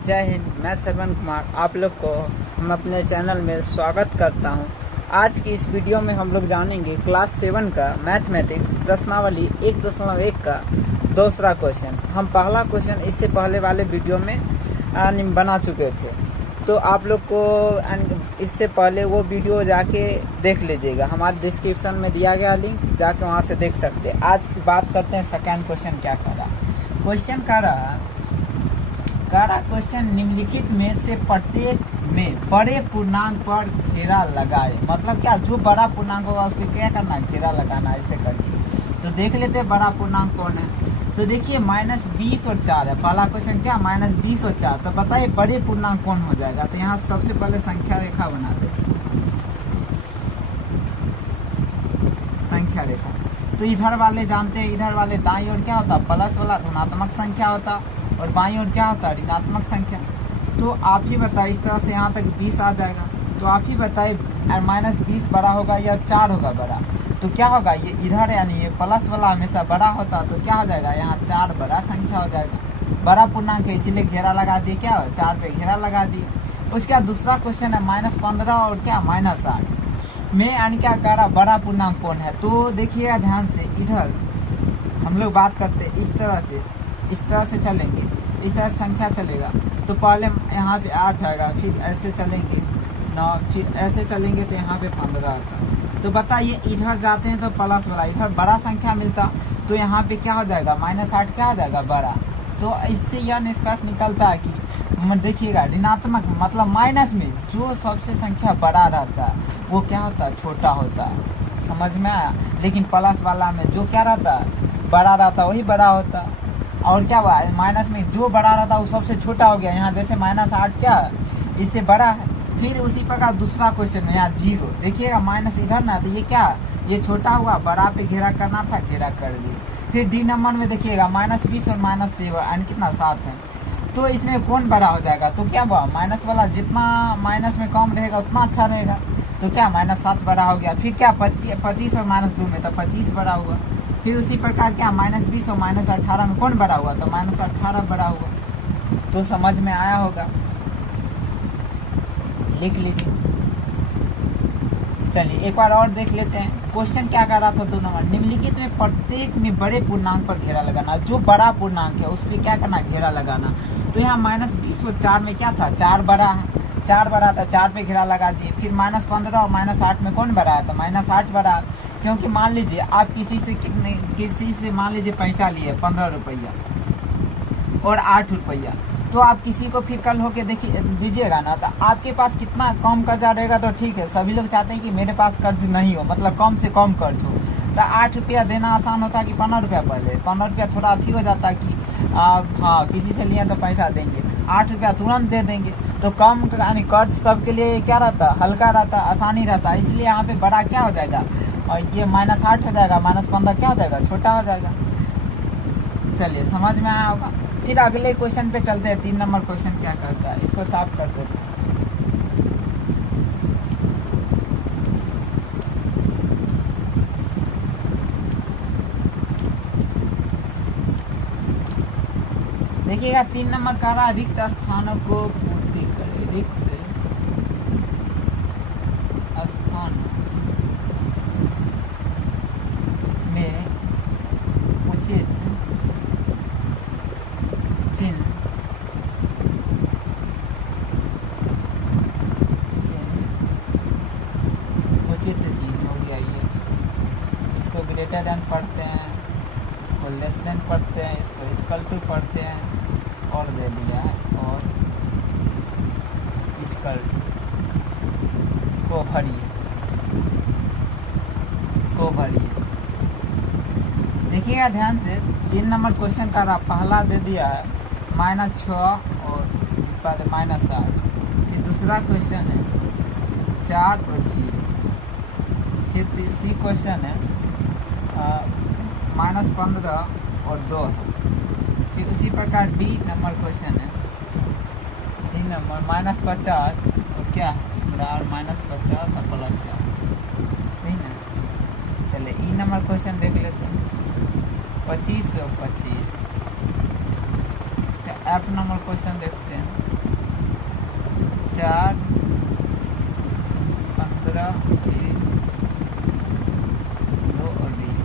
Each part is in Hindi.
जय हिंद। मैं श्रवण कुमार आप लोग को हम अपने चैनल में स्वागत करता हूं। आज की इस वीडियो में हम लोग जानेंगे क्लास 7 का मैथमेटिक्स प्रश्नावली 1.1 का दूसरा क्वेश्चन। हम पहला क्वेश्चन इससे पहले वाले वीडियो में बना चुके थे, तो आप लोग को इससे पहले वो वीडियो जाके देख लीजिएगा। हमारे डिस्क्रिप्शन में दिया गया लिंक, जाके वहाँ से देख सकते हैं। आज की बात करते हैं सेकेंड क्वेश्चन क्या कर रहा। क्वेश्चन कह रहा क्वेश्चन निम्नलिखित में से प्रत्येक में बड़े पूर्णांक पर घेरा लगाए। मतलब क्या, जो बड़ा पूर्णांक होगा उस पर क्या करना है, घेरा लगाना। ऐसे करके तो देख लेते हैं बड़ा पूर्णांक कौन है। तो देखिए -20 और 4 है। पहला क्वेश्चन क्या, -20 और 4। तो बताइए बड़े पूर्णांक कौन हो जाएगा। तो यहाँ सबसे पहले संख्या रेखा बना दे, संख्या रेखा। तो इधर वाले जानते हैं, इधर वाले दाईं ओर क्या होता, प्लस वाला धनात्मक संख्या होता, और बाईं ओर क्या होता है, ऋणात्मक संख्या। तो आप ही बताइए, इस तरह से यहाँ तक 20 आ जाएगा। तो आप ही बताइए -20 बड़ा होगा या 4 होगा बड़ा। तो क्या होगा, ये इधर यानी ये प्लस वाला हमेशा बड़ा होता, तो क्या हो जाएगा, यहाँ 4 बड़ा संख्या हो जाएगा। बड़ा पूर्णांक है इसीलिए घेरा लगा दिए, क्या 4 पे घेरा लगा दिए। उसके बाद दूसरा क्वेश्चन है -15 और क्या -8 में यानी क्या कह रहा, बड़ा पूर्णांक कौन है। तो देखिएगा ध्यान से, इधर हम लोग बात करते हैं इस तरह से चलेंगे, इस तरह से संख्या चलेगा। तो पहले यहाँ पे 8 आएगा, फिर ऐसे चलेंगे 9, फिर ऐसे चलेंगे तो यहाँ पे 15 आता। तो बताइए इधर जाते हैं तो प्लस वाला, इधर बड़ा संख्या मिलता, तो यहाँ पे क्या हो जाएगा, -8 क्या हो जाएगा, बड़ा। तो इससे यह निष्कर्ष निकलता है कि देखिएगा ऋणात्मक मतलब माइनस में जो सबसे संख्या बड़ा रहता है वो क्या होता है, छोटा होता है। समझ में आया। लेकिन प्लस वाला में जो क्या रहता है, बड़ा रहता है वही बड़ा होता है। और क्या हुआ, माइनस में जो बड़ा रहता है वो सबसे छोटा हो गया। यहाँ जैसे -8 क्या है, इससे बड़ा है। फिर उसी प्रकार दूसरा क्वेश्चन में यहाँ 0 देखिएगा, माइनस इधर ना, तो ये क्या, ये छोटा हुआ, बड़ा पे घेरा करना था, घेरा कर दिए। फिर डी नंबर में देखिएगा -20 और -7 यानी कितना 7 है। तो इसमें कौन बड़ा हो जाएगा, तो क्या हुआ, माइनस वाला जितना माइनस में कम रहेगा उतना अच्छा रहेगा। तो क्या -7 बड़ा हो गया। फिर क्या 25 और -2 में, तो 25 बड़ा हुआ। फिर उसी प्रकार क्या -20 और -18 में कौन बड़ा हुआ, तो -18 बड़ा हुआ। तो समझ में आया होगा, लिख लीजिए। चलिए एक बार और देख लेते हैं। क्वेश्चन क्या कर रहा था, 2 नंबर, निम्नलिखित में प्रत्येक में बड़े पूर्णांक पर घेरा लगाना। जो बड़ा पूर्णांक है उस पर क्या करना, घेरा लगाना। तो यहाँ -20 और 4 में क्या था, 4 बड़ा है, 4 बड़ा था, 4 पे घेरा लगा दिए। फिर -15 और -8 में कौन बड़ा है, तो -8 बड़ा है। क्योंकि मान लीजिए आप किसी से मान लीजिए पैसा लिए 15 रुपया और 8 रुपया, तो आप किसी को फिर कल होके दीजिएगा ना, तो आपके पास कितना कम कर्जा रहेगा, तो ठीक है। सभी लोग चाहते हैं कि मेरे पास कर्ज नहीं हो, मतलब कम से कम कर्ज हो। तो 8 रुपया देना आसान होता है कि 15 रुपया पहले, 15 रुपया थोड़ा अथी हो जाता है कि हाँ किसी से लिए तो पैसा देंगे, 8 रुपया तुरंत दे देंगे। तो कम यानी कर्ज सबके लिए क्या रहता, हल्का रहता, आसानी रहता। इसलिए यहाँ पे बड़ा क्या हो जाएगा, और ये -8 हो जाएगा, -15 क्या हो जाएगा, छोटा हो जाएगा। चलिए समझ में आया होगा। फिर अगले क्वेश्चन पे चलते हैं। 3 नंबर क्वेश्चन क्या करता है, इसको साफ कर देते हैं। देखिएगा 3 नंबर का रहा, रिक्त स्थानों को पूर्ति करे। रिक्त स्थान में उचित चिन्ह उचित चिन्ह हो गया। ये इसको ग्रेटर देन पढ़ते हैं, इसको लेस देन पढ़ते हैं, इसको इक्वल टू पढ़ते हैं, और दे दिया है और इक्वल को भरिए। देखिएगा ध्यान से, 3 नंबर क्वेश्चन का पहला दे दिया है -6 और -8। फिर दूसरा क्वेश्चन है 4 और 0। फिर तीसरी क्वेश्चन है -15 और 2 है। फिर उसी प्रकार डी नंबर क्वेश्चन है, 3 नंबर -50 और क्या और -50 और +4, ठीक है। चलिए ई नंबर क्वेश्चन देख लेते हैं। 25 और 25। एफ नंबर क्वेश्चन देखते हैं। 4, 15, 2 और 20।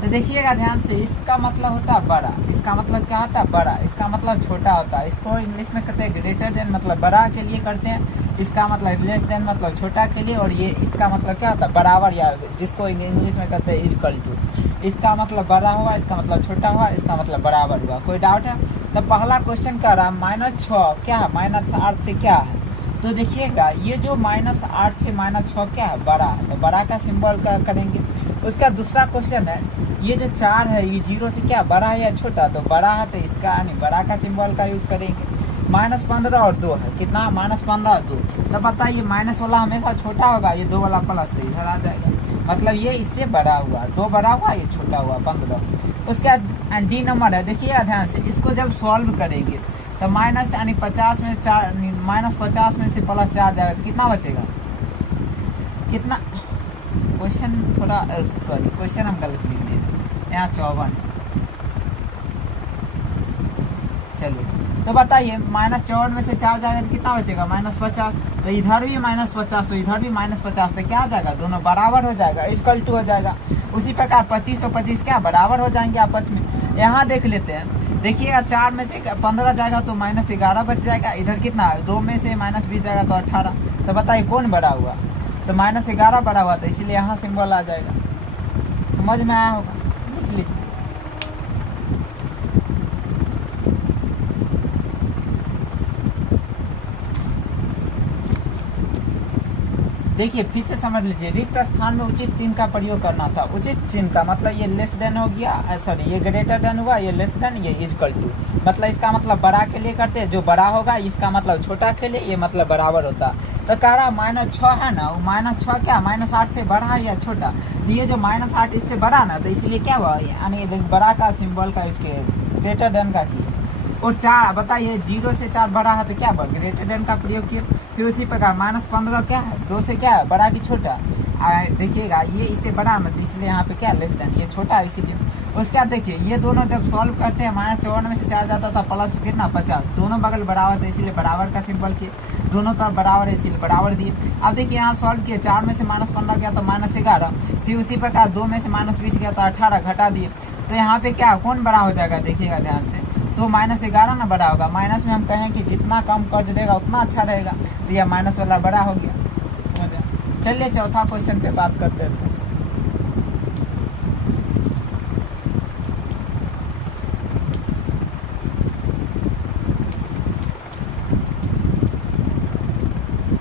तो देखिएगा ध्यान से, इसका मतलब होता है बड़ा, इसका मतलब क्या होता है बड़ा, इसका मतलब छोटा होता है। इसको इंग्लिश में कहते हैं ग्रेटर देन, मतलब बड़ा के लिए करते हैं। इसका मतलब लेस देन मतलब छोटा के लिए, और ये इसका मतलब क्या होता है बराबर, या जिसको इंग्लिश में कहते हैं इक्वल टू। इसका मतलब बड़ा हुआ, इसका मतलब छोटा हुआ, इसका मतलब बराबर हुआ। कोई डाउट है? तो पहला क्वेश्चन कर रहा -6 क्या है, -8 से क्या है। तो देखिएगा ये जो -8 से -6 क्या है, बड़ा है, तो बड़ा का सिंबल का करेंगे। उसका दूसरा क्वेश्चन है, ये जो 4 है ये 0 से क्या बड़ा है या छोटा, तो बड़ा है, तो इसका यानी बड़ा का सिंबल का यूज करेंगे। -15 और 2 है, कितना, -15 और 2। तो बताइए माइनस वाला हमेशा छोटा होगा, ये 2 वाला प्लस, तो इधर आ जाएगा, मतलब ये इससे बड़ा हुआ, 2 बड़ा हुआ, ये छोटा हुआ 15। उसका डी नंबर है, देखिए ध्यान से, इसको जब सॉल्व करेंगे तो माइनस यानी 50 में 4, -50 में से +4 जाएगा, तो कितना बचेगा, कितना, क्वेश्चन थोड़ा सॉरी क्वेश्चन हम गलत लिख दिए, यहाँ 54। चलिए तो बताइए -54 में से 4 जाएगा तो कितना बचेगा, -50। तो इधर भी -50 तो इधर भी -50, तो क्या हो जाएगा, दोनों बराबर हो जाएगा, इक्वल टू हो जाएगा। उसी प्रकार 25 और 25 क्या बराबर हो जाएंगे आपस में। यहाँ देख लेते हैं, देखिएगा 4 में से 15 जाएगा तो -11 बच जाएगा। इधर कितना है, 2 में से -20 जाएगा तो 18। तो बताइए कौन बड़ा हुआ, तो -11 बड़ा हुआ, तो इसीलिए यहाँ सिंबल आ जाएगा। समझ में आया होगा, लिख लीजिए। देखिए फिर से समझ लीजिए, रिक्त स्थान में उचित चिन्ह का प्रयोग करना था। उचित चिन्ह का मतलब ये लेस देन हो गया, सॉरी ये ग्रेटर देन हुआ, ये लेस देन, ये इक्वल टू। मतलब इसका मतलब बड़ा के लिए करते हैं, जो बड़ा होगा, इसका मतलब छोटा के लिए, ये मतलब बराबर होता। तो कह रहा -6 है ना, वो -6 क्या -8 से बड़ा है या छोटा, तो ये जो -8 इससे बड़ा ना, तो इसलिए क्या हुआ, यानी बड़ा का सिंबल का इसके ग्रेटर देन का किया। और 4 बताइए 0 से 4 बड़ा है तो क्या ग्रेटर देन का प्रयोग किया। फिर उसी प्रकार -15 क्या है, 2 से क्या है बड़ा की छोटा, देखिएगा ये इससे बड़ा ना, तो इसलिए यहाँ पे क्या लेस देन, ये छोटा है इसीलिए। उसके बाद देखिए ये दोनों जब सॉल्व करते हैं, -54 में से 4 जाता था प्लस कितना 50, दोनों बगल बराबर थे इसलिए बराबर का सिंबल किए, दोनों तरफ बराबर है इसलिए बराबर दिए। अब देखिए यहाँ सॉल्व किए, 4 में से -15 गया तो -11, फिर उसी प्रकार 2 में से -20 गया तो 18 घटा दिए। तो यहाँ पे क्या कौन बड़ा हो जाएगा, देखिएगा ध्यान से, तो -11 ना बड़ा होगा। माइनस में हम कहें कि जितना कम कर्ज देगा उतना अच्छा रहेगा, तो यह माइनस वाला बड़ा हो गया। चलिए चौथा क्वेश्चन पे बात करते थे।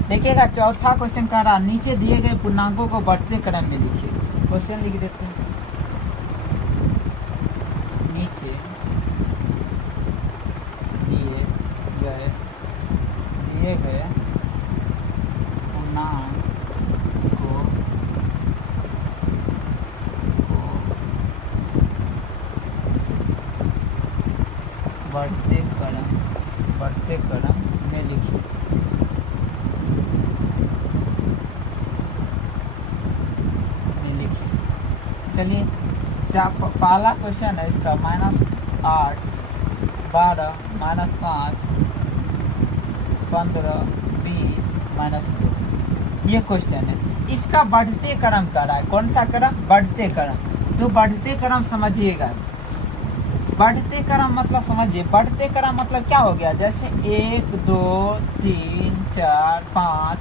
देखिएगा चौथा क्वेश्चन कह रहा, नीचे दिए गए पूर्णांकों को बढ़ते क्रम में लिखिए। क्वेश्चन लिख देते हैं, नीचे दिए गए पूर्णांक को बढ़ते क्रम में लिखिए। चलिए पहला क्वेश्चन है इसका, -8, 12, -5, 15, 20, -2, ये क्वेश्चन है। इसका बढ़ते क्रम कर रहा है, कौन सा क्रम, बढ़ते क्रम। तो बढ़ते क्रम समझिएगा, बढ़ते क्रम मतलब समझिए, बढ़ते क्रम मतलब क्या हो गया, जैसे 1, 2, 3, 4, 5,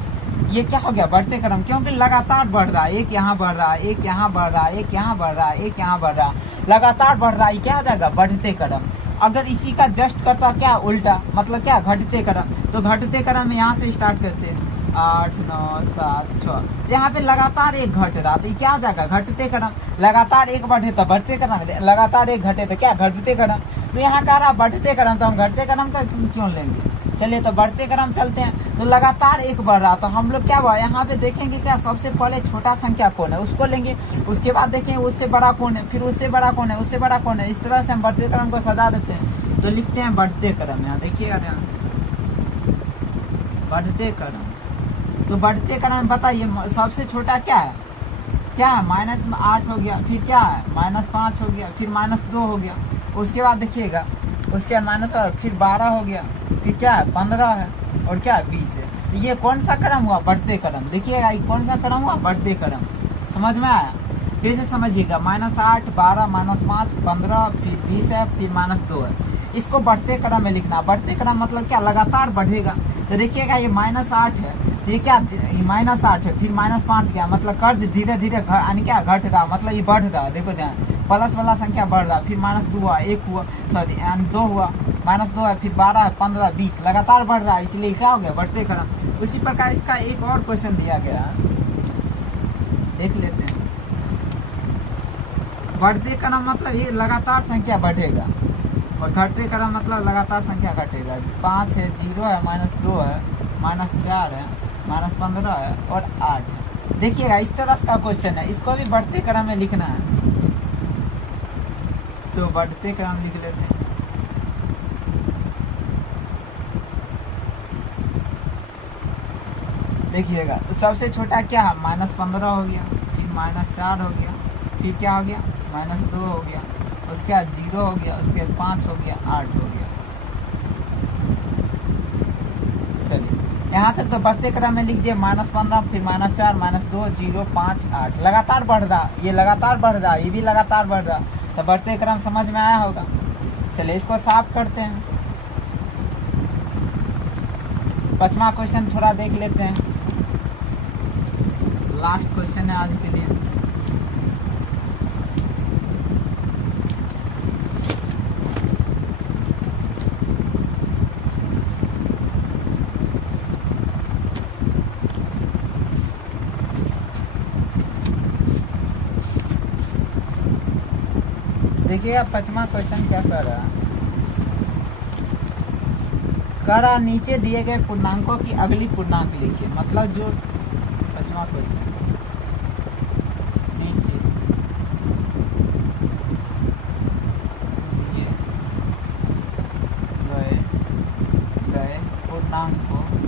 ये क्या हो गया बढ़ते क्रम, क्योंकि लगातार बढ़ रहा है, एक यहाँ बढ़ रहा है, एक यहाँ बढ़ रहा है, एक यहाँ बढ़ रहा है, एक यहाँ बढ़ रहा है, लगातार बढ़ रहा है, क्या हो जाएगा बढ़ते क्रम। अगर इसी का जस्ट करता क्या उल्टा, मतलब क्या घटते क्रम, तो घटते क्रम में यहाँ से स्टार्ट करते हैं 8, 9, 7, 6, यहाँ पे लगातार एक घट रहा, तो क्या हो जाएगा घटते क्रम। लगातार एक बढ़े तो बढ़ते क्रम, लगातार एक घटे तो क्या घटते क्रम। तो यहाँ कह रहा बढ़ते क्रम, तो हम घटते क्रम का क्यों लेंगे। चलिए तो बढ़ते क्रम चलते हैं, तो लगातार एक बढ़ रहा, तो हम लोग क्या हुआ यहाँ पे देखेंगे क्या, सबसे पहले छोटा संख्या कौन है उसको लेंगे, उसके बाद देखेंगे उससे बड़ा कौन है, फिर उससे बड़ा कौन है, उससे बड़ा कौन है। इस तरह से हम बढ़ते क्रम को सजा देते हैं। तो लिखते हैं बढ़ते क्रम, यहाँ देखिएगा ध्यान से, बढ़ते क्रम। तो बढ़ते क्रम बताइए सबसे छोटा क्या है, क्या है -8 हो गया, फिर क्या है -5 हो गया, फिर -2 हो गया, उसके बाद देखिएगा उसके बाद फिर 12 हो गया, फिर क्या है 15 है और क्या है 20 है। तो ये कौन सा क्रम हुआ? बढ़ते क्रम। देखिएगा ये कौन सा क्रम हुआ? बढ़ते क्रम। समझ में आया? फिर से समझिएगा, -8, 12, -5, 15, फिर 20 है, फिर -2 है। इसको बढ़ते क्रम में लिखना। बढ़ते क्रम मतलब क्या? लगातार बढ़ेगा। तो देखिएगा ये -8 है, तो ये क्या -8 है, फिर -5 गया, मतलब कर्ज धीरे धीरे यानी क्या घट रहा, मतलब ये बढ़ रहा। देखो ध्यान, प्लस वाला संख्या बढ़ रहा, फिर -2 हुआ, 1 हुआ, सॉरी 2 हुआ, -2 है, फिर 12 है, 15, 20 लगातार बढ़ रहा है, इसलिए क्या हो गया? बढ़ते क्रम। उसी प्रकार इसका एक और क्वेश्चन दिया गया, देख लेते हैं। बढ़ते क्रम मतलब ये लगातार संख्या बढ़ेगा और घटते क्रम मतलब लगातार संख्या घटेगा। 5 है, 0 है, -2 है, -4 है, -15 है और 8 है। देखिएगा इस तरह का क्वेश्चन है, इसको भी बढ़ते क्रम में लिखना है। तो बढ़ते क्रम लिख लेते हैं। देखिएगा तो सबसे छोटा क्या है? -15 हो गया, फिर -4 हो गया, फिर क्या हो गया? -2 हो गया, उसके बाद 0 हो गया, उसके बाद 5 हो गया, 8 हो गया। चलिए यहाँ तक तो बढ़ते क्रम में लिख दिए। -15, फिर -4, -2, 0, 5, 8 लगातार बढ़ रहा, ये लगातार बढ़ रहा, ये भी लगातार बढ़ रहा। तो बढ़ते क्रम समझ में आया होगा। चलिए इसको साफ करते हैं। 5वां क्वेश्चन थोड़ा देख लेते हैं, लास्ट क्वेश्चन है आज के लिए। देखिएगा 5वां क्वेश्चन क्या कर रहा है? कर रहा नीचे दिए गए पूर्णांकों की अगली पूर्णांक लिखिए। मतलब जो 5वां क्वेश्चन, नीचे दिए गए पूर्णांकों की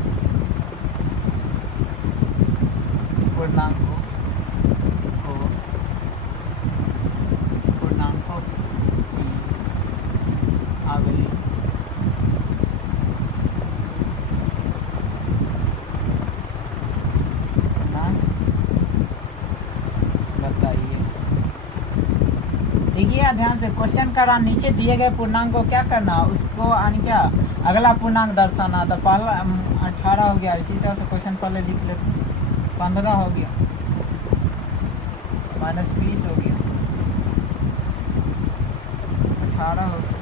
अगली बताइए। देखिए ध्यान से, क्वेश्चन का नीचे दिए गए पूर्णांक को क्या करना, उसको यानी क्या अगला पूर्णांक दर्शाना। तो पहला 18 हो गया, इसी तरह से क्वेश्चन पहले लिख लेते। 15 हो गया, -20 हो गया, 18 हो गया,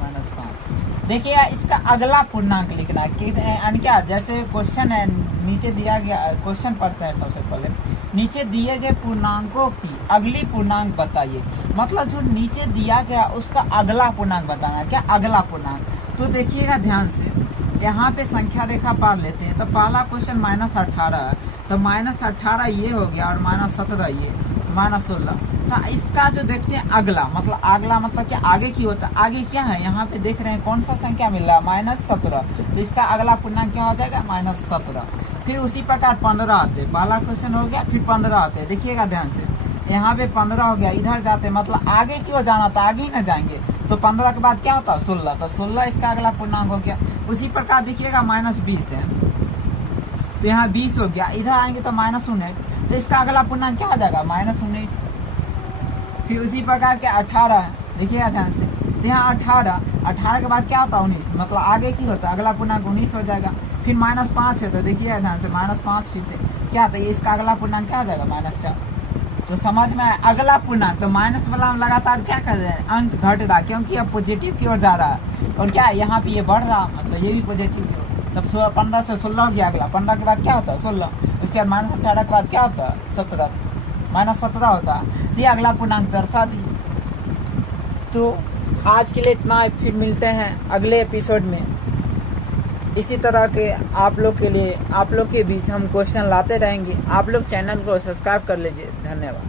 -5। देखिए इसका अगला पूर्णांक लिखना है यानी क्या, जैसे क्वेश्चन है नीचे दिया गया, क्वेश्चन पढ़ते हैं सबसे पहले। नीचे दिए गए पूर्णांकों की अगली पूर्णांक बताइए। मतलब जो नीचे दिया गया उसका अगला पूर्णांक बताना। क्या अगला पूर्णांक? तो देखिएगा ध्यान से, यहाँ पे संख्या रेखा पार लेते हैं। तो पहला क्वेश्चन -18 है, तो -18 ये हो गया और -17 ये, -16। तो इसका जो देखते हैं अगला मतलब क्या आगे की होता है? आगे क्या है? यहाँ पे देख रहे हैं कौन सा संख्या मिल रहा है? -17। तो इसका अगला पूर्णांक क्या हो जाएगा? -17। फिर उसी प्रकार 15 आते, पहला क्वेश्चन हो गया, फिर 15 आते। देखिएगा ध्यान से, यहाँ पे 15 हो गया, इधर जाते मतलब आगे की ओर जाना था, आगे ही न जाएंगे। तो 15 के बाद क्या होता है? 16। तो 16 इसका अगला पूर्णांक हो गया। उसी प्रकार देखिएगा -20 है, तो यहाँ 20 हो गया, इधर आएंगे तो -19। तो इसका अगला पूर्णांक क्या हो जाएगा? -19। फिर उसी प्रकार के 18 है, देखिएगा ध्यान से, तो यहाँ 18 के बाद क्या होता है? 19, मतलब आगे की होता है, अगला पूर्णांक 19 हो जाएगा। फिर -5 है, तो देखिए ध्यान से -5 फिर से क्या था? इसका अगला पूर्णांक क्या हो जाएगा? -4। तो समझ में आया अगला पूर्णांक। तो माइनस वाला हम लगातार क्या कर रहे हैं? अंक घट रहा, क्योंकि अब पॉजिटिव की ओर जा रहा है। और क्या यहाँ पे ये बढ़ रहा, मतलब ये भी पॉजिटिव की ओर। तब 15 से 16 हो गया अगला। 15 के बाद क्या होता है? 16। उसके बाद -18 के बाद क्या होता है? 17, -17 होता है। ये अगला पूर्णांक दर्शा दी। तो आज के लिए इतना है, फिर मिलते हैं अगले एपिसोड में। इसी तरह के आप लोग के लिए, आप लोग के बीच हम क्वेश्चन लाते रहेंगे। आप लोग चैनल को सब्सक्राइब कर लीजिए। धन्यवाद।